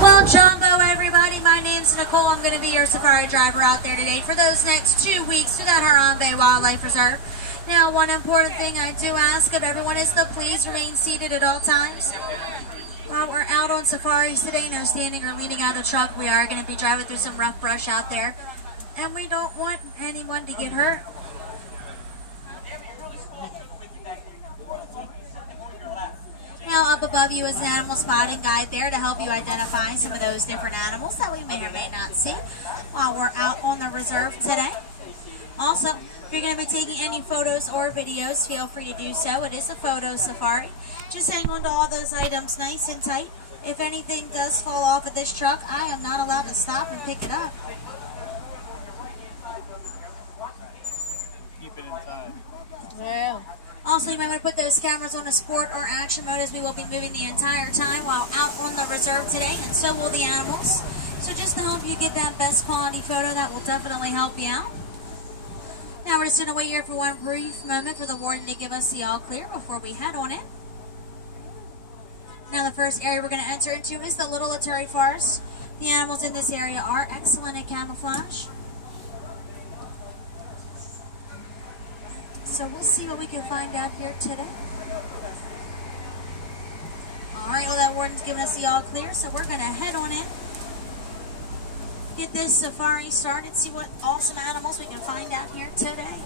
Well, Jumbo, everybody, my name's Nicole. I'm going to be your safari driver out there today for those next 2 weeks to that Harambe Wildlife Reserve. Now, one important thing I do ask of everyone is to please remain seated at all times. While we're out on safaris today, no standing or leaning out of the truck. We are going to be driving through some rough brush out there, and we don't want anyone to get hurt. Now, up above you is an animal spotting guide there to help you identify some of those different animals that we may or may not see while we're out on the reserve today. Also, if you're going to be taking any photos or videos, feel free to do so. It is a photo safari. Just hang on to all those items nice and tight. If anything does fall off of this truck, I am not allowed to stop and pick it up. Keep it inside. Yeah. Also, you might want to put those cameras on a sport or action mode, as we will be moving the entire time while out on the reserve today, and so will the animals. So just to help you get that best quality photo, that will definitely help you out. Now we're just going to wait here for one brief moment for the warden to give us the all clear before we head on in. Now the first area we're going to enter into is the Little Laturi Forest. The animals in this area are excellent at camouflage. So we'll see what we can find out here today. Alright, well, that warden's giving us the all clear, so we're going to head on in. Get this safari started, see what awesome animals we can find out here today.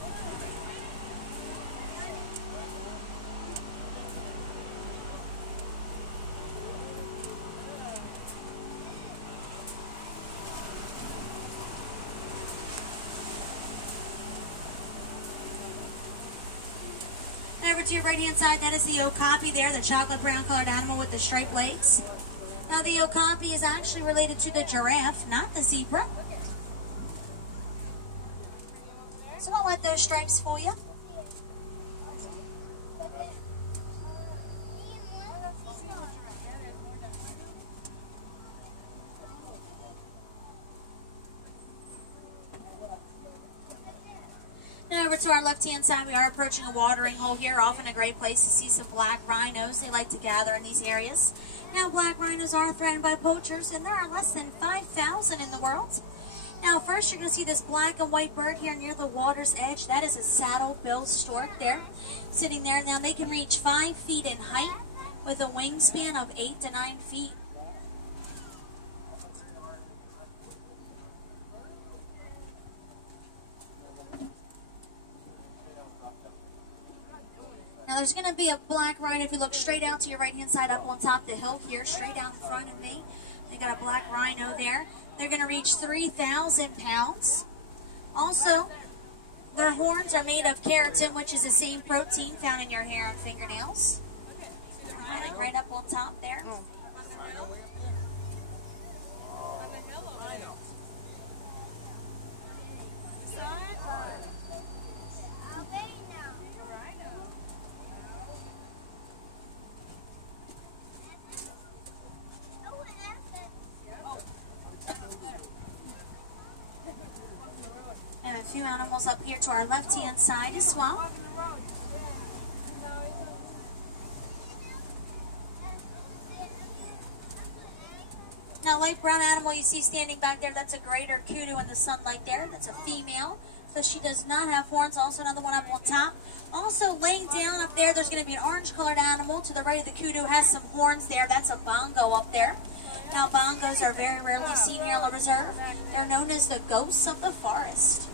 Over to your right-hand side, that is the okapi there, the chocolate brown colored animal with the striped legs. Now the okapi is actually related to the giraffe, not the zebra. So don't let those stripes fool you. Now over to our left-hand side, we are approaching a watering hole here, often a great place to see some black rhinos. They like to gather in these areas. Now, black rhinos are threatened by poachers, and there are less than 5,000 in the world. Now, first you're going to see this black and white bird here near the water's edge. That is a saddle-billed stork there, sitting there. Now, they can reach 5 feet in height with a wingspan of 8 to 9 feet. Now there's going to be a black rhino if you look straight out to your right-hand side up on top of the hill here, straight out in front of me. They got a black rhino there. They're going to reach 3,000 pounds. Also, their horns are made of keratin, which is the same protein found in your hair and fingernails. Right up on top there. And a few animals up here to our left-hand side as well. Now, light brown animal you see standing back there, that's a greater kudu in the sunlight there. That's a female, so she does not have horns. Also another one up on top. Also laying down up there, there's going to be an orange-colored animal. To the right of the kudu has some horns there. That's a bongo up there. Now, bongos are very rarely seen here on the reserve. They're known as the ghosts of the forest.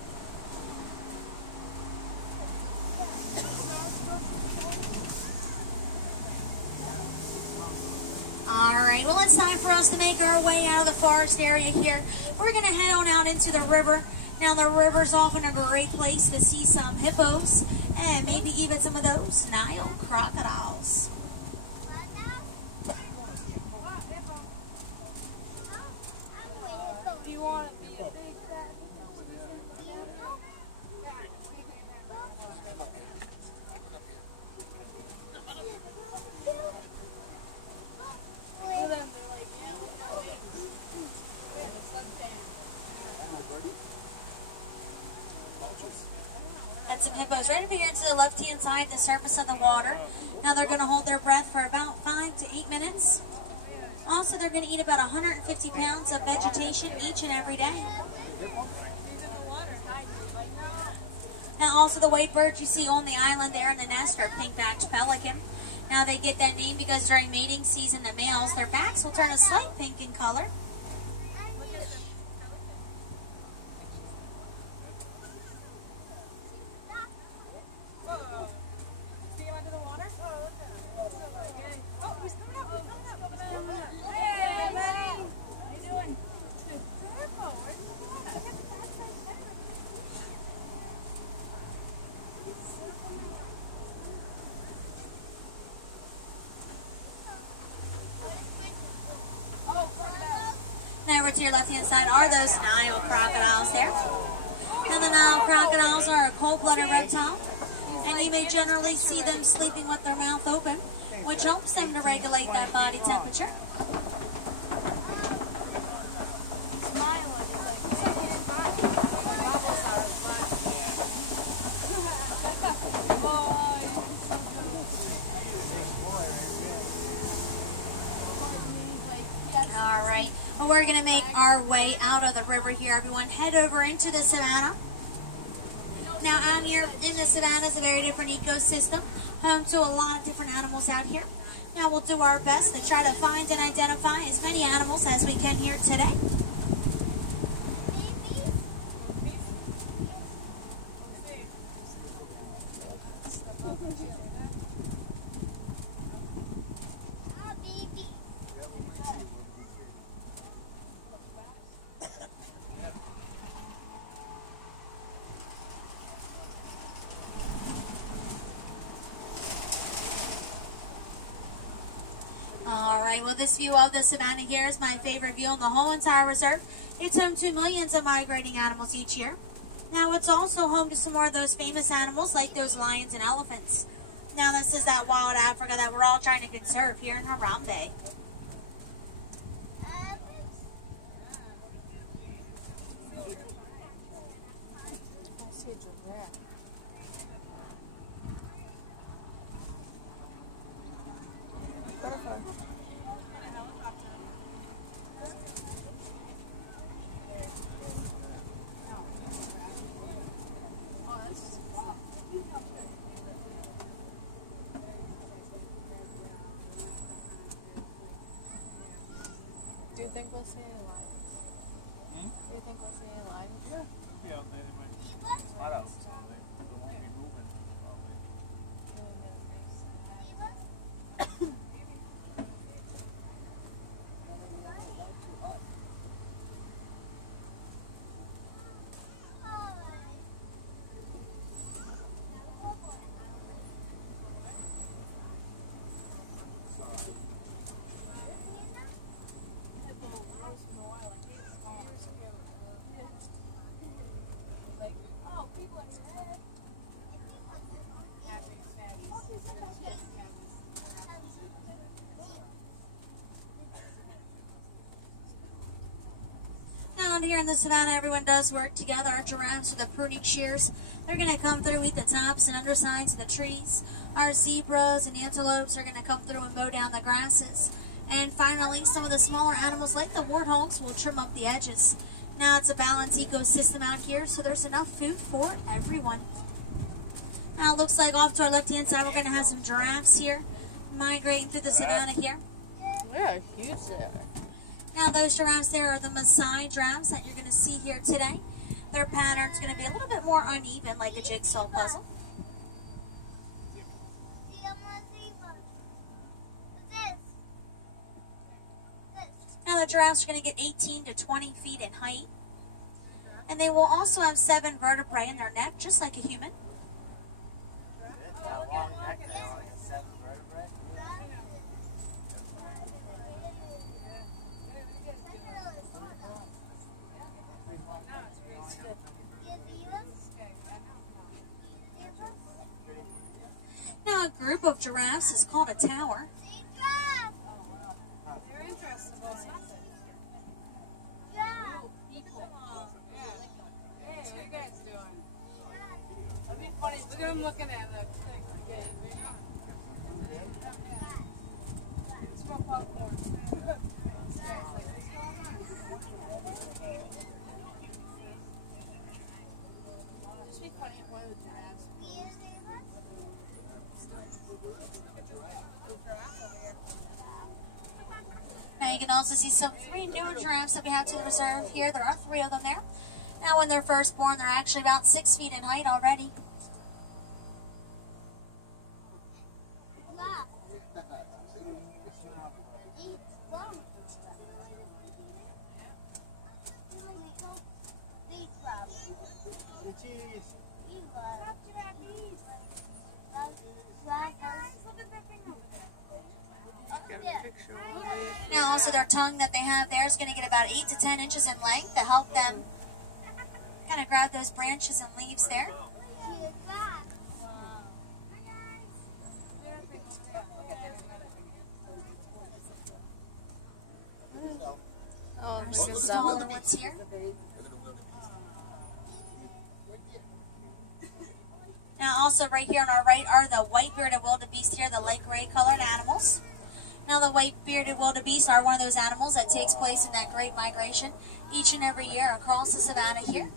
Alright, well, it's time for us to make our way out of the forest area here. We're going to head on out into the river. Now, the river's often a great place to see some hippos and maybe even some of those Nile crocodiles. Do you want to be a big fat? And some hippos right over here to the left-hand side, the surface of the water. Now they're going to hold their breath for about 5 to 8 minutes. Also, they're going to eat about 150 pounds of vegetation each and every day. Now, also the white birds you see on the island there in the nest are pink-backed pelican. Now, they get that name because during mating season, the males, their backs will turn a slight pink in color. Now over to your left-hand side are those Nile crocodiles there. Now the Nile crocodiles are a cold-blooded reptile, and you may generally see them sleeping with their mouth open, which helps them to regulate that body temperature. Alright, well, we're going to make our way out of the river here, everyone. Head over into the savannah. Now, out here in the savannah is a very different ecosystem, home to a lot of different animals out here. Now, we'll do our best to try to find and identify as many animals as we can here today. Alright, well, this view of the savannah here is my favorite view in the whole entire reserve. It's home to millions of migrating animals each year. Now, it's also home to some more of those famous animals like those lions and elephants. Now, this is that wild Africa that we're all trying to conserve here in Harambe. Do you think we'll see any lions? Do you think we'll see any lions? Yeah, they'll be out there. They might spot out, so they won't be moving. Probably. Now, here in the savannah, everyone does work together. Our giraffes with the pruning shears, they're going to come through, eat the tops and undersides of the trees. Our zebras and antelopes are going to come through and mow down the grasses. And finally, some of the smaller animals like the warthogs will trim up the edges. Now, it's a balanced ecosystem out here, so there's enough food for everyone. Now, it looks like off to our left-hand side, we're going to have some giraffes here migrating through the savannah here. Yeah, huge there. Now, those giraffes there are the Maasai giraffes that you're going to see here today. Their pattern's going to be a little bit more uneven, like a jigsaw puzzle. Now, the giraffes are going to get 18 to 20 feet in height. And they will also have 7 vertebrae in their neck, just like a human. Now, a group of giraffes is called a tower. They're interesting. Hey, what are you guys doing? That'd be funny. Look at him looking at it. It's for popcorn. can also see some 3 new giraffes that we have to the reserve here. There are 3 of them there. Now when they're first born, they're actually about 6 feet in height already. Now also their tongue that they have there is going to get about 8 to 10 inches in length to help them kind of grab those branches and leaves there. Oh, There's some smaller ones here. Now also right here on our right are the white-bearded wildebeest here, the light gray colored animals. Now the white-bearded wildebeest are one of those animals that takes place in that great migration each and every year across the savannah here.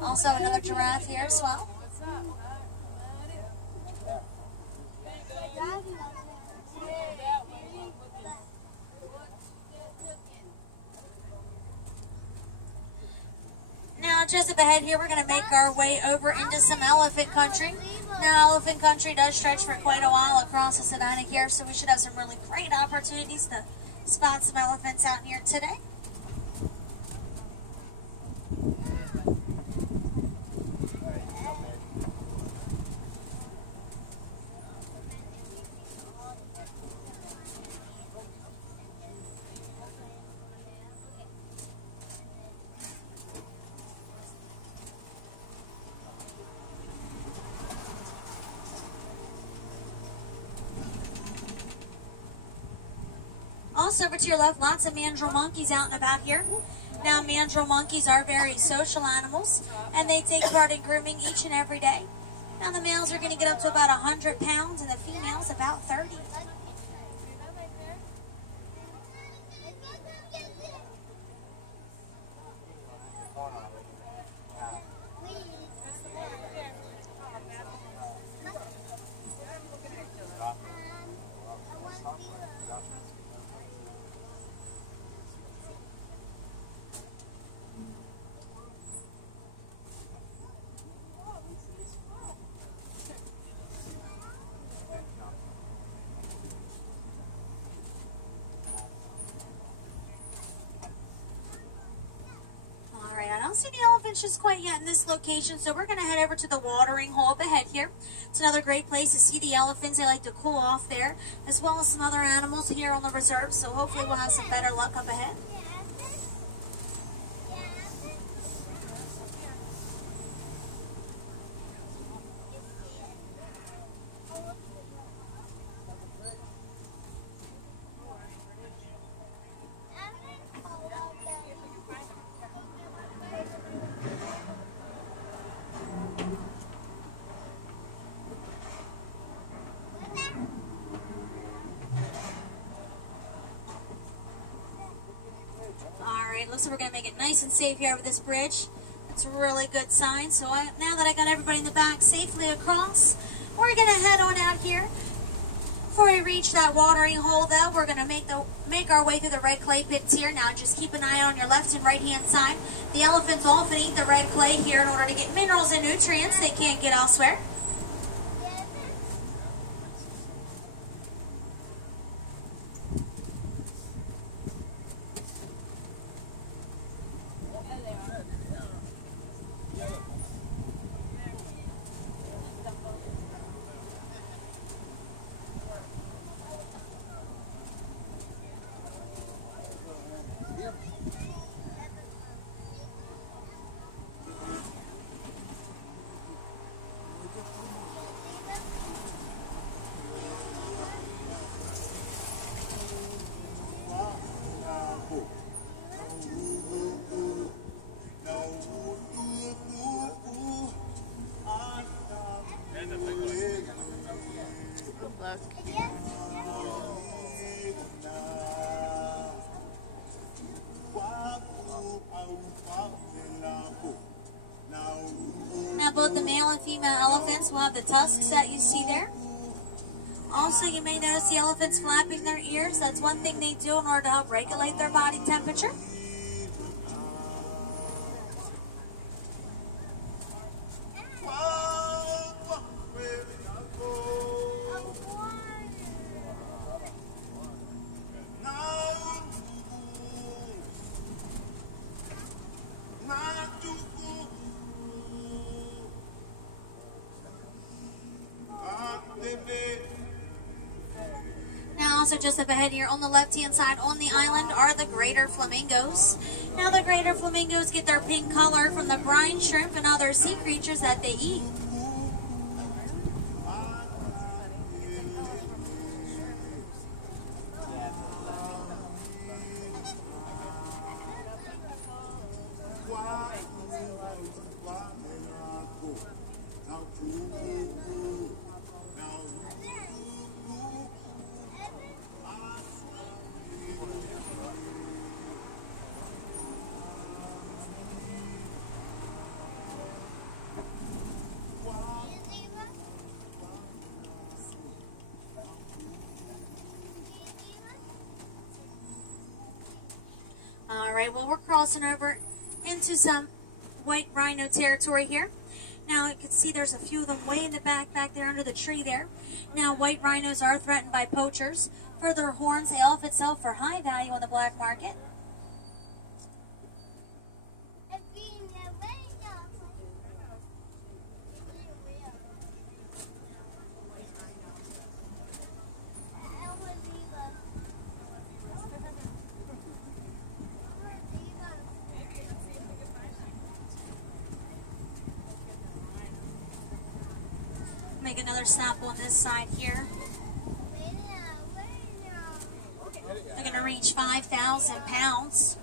Also another giraffe here as well. Now just up ahead here, we're going to make our way over into some elephant country. Now elephant country does stretch for quite a while across the savannah here, so we should have some really great opportunities to spot some elephants out here today. Also over to your left, lots of mandrill monkeys out and about here. Now mandrill monkeys are very social animals, and they take part in grooming each and every day. Now the males are going to get up to about 100 pounds, and the females about 30. I don't see the elephants just quite yet in this location, so we're going to head over to the watering hole up ahead here. It's another great place to see the elephants. They like to cool off there, as well as some other animals here on the reserve, so hopefully we'll have some better luck up ahead. Looks like we're going to make it nice and safe here over this bridge. That's a really good sign. So now that I got everybody in the back safely across, we're going to head on out here. Before we reach that watering hole, though, we're going to make our way through the red clay pits here. Now just keep an eye on your left and right hand side. The elephants often eat the red clay here in order to get minerals and nutrients they can't get elsewhere. Now both the male and female elephants will have the tusks that you see there. Also, you may notice the elephants flapping their ears. That's one thing they do in order to help regulate their body temperature. Now, also just up ahead here on the left-hand side on the island are the greater flamingos. Now, the greater flamingos get their pink color from the brine shrimp and other sea creatures that they eat. Alright, well, we're crossing over into some white rhino territory here. Now, you can see there's a few of them way in the back there under the tree there. Now, white rhinos are threatened by poachers. For their horns, they often sell for high value on the black market. Make another stop on this side here. They're going to reach 5,000 pounds.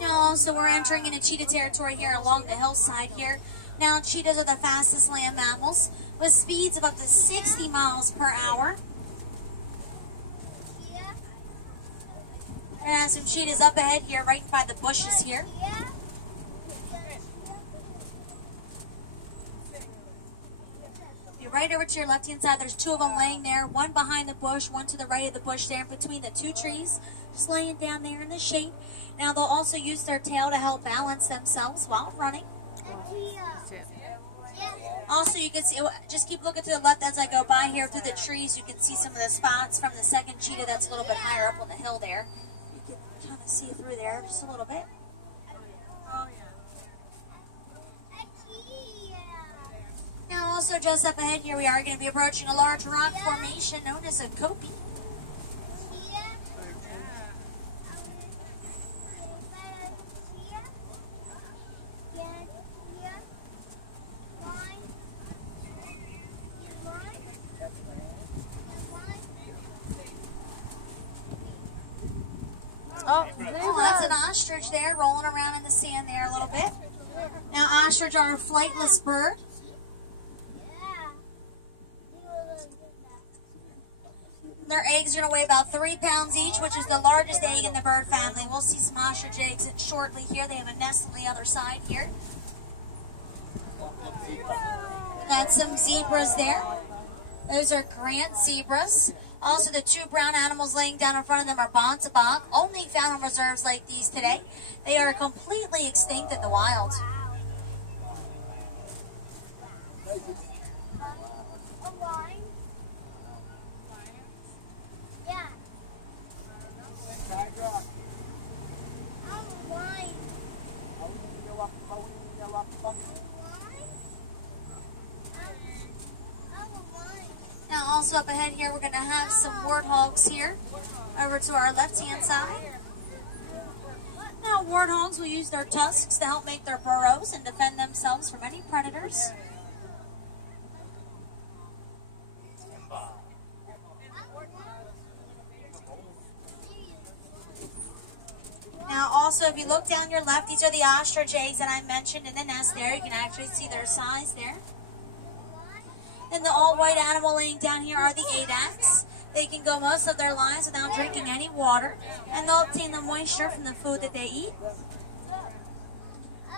Now also we're entering into cheetah territory here along the hillside here. Now cheetahs are the fastest land mammals with speeds of up to 60 miles per hour. We're going to have some cheetahs up ahead here, right by the bushes here. You're right over to your left-hand side. There's two of them laying there, one behind the bush, one to the right of the bush there in between the two trees, just laying down there in the shade. Now they'll also use their tail to help balance themselves while running. Also, you can see, just keep looking to the left as I go by here through the trees. You can see some of the spots from the second cheetah that's a little bit higher up on the hill there. You can kind of see through there just a little bit. Now, also just up ahead here, we are going to be approaching a large rock formation known as a kopje. Oh, that's an ostrich there rolling around in the sand there a little bit. Now, ostrich are a flightless bird. Their eggs are going to weigh about 3 pounds each, which is the largest egg in the bird family. We'll see some ostrich eggs shortly here. They have a nest on the other side here. Got some zebras there. Those are Grant zebras. Also, the two brown animals laying down in front of them are bontebok, only found on reserves like these today. They are completely extinct in the wild. Now, also up ahead here, we're going to have some warthogs here over to our left-hand side. Now, warthogs will use their tusks to help make their burrows and defend themselves from any predators. Now, also, if you look down your left, these are the ostrich eggs that I mentioned in the nest there. You can actually see their size there. Then the all-white animal laying down here are the Adaks. They can go most of their lives without drinking any water, and they'll obtain the moisture from the food that they eat.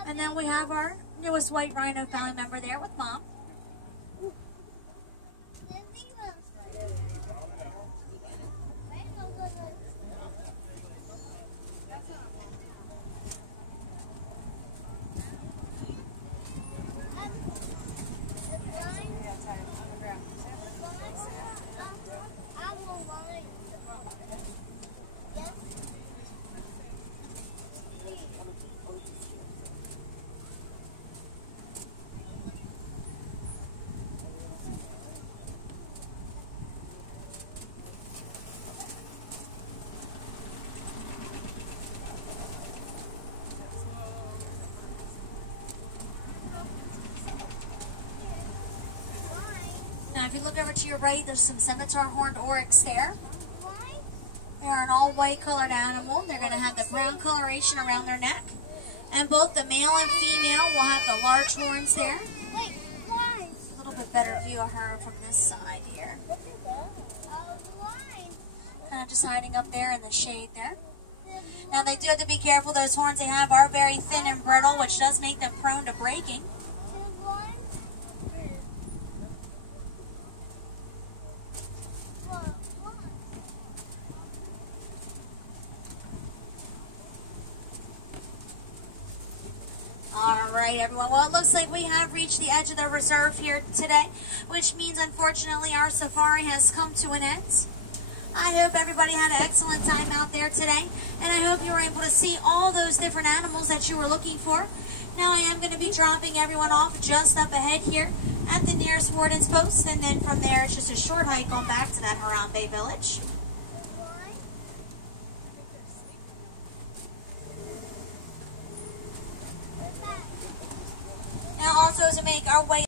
And then we have our newest white rhino family member there with Mom. Now, if you look over to your right, there's some scimitar horned oryx there. They are an all-white colored animal. They're going to have the brown coloration around their neck. And both the male and female will have the large horns there. A little bit better view of her from this side here. Kind of just hiding up there in the shade there. Now, they do have to be careful. Those horns they have are very thin and brittle, which does make them prone to breaking. Alright everyone, well it looks like we have reached the edge of the reserve here today, which means unfortunately our safari has come to an end. I hope everybody had an excellent time out there today, and I hope you were able to see all those different animals that you were looking for. Now I am going to be dropping everyone off just up ahead here at the nearest warden's post, and then from there it's just a short hike on back to that Harambe village. Now also as we make our way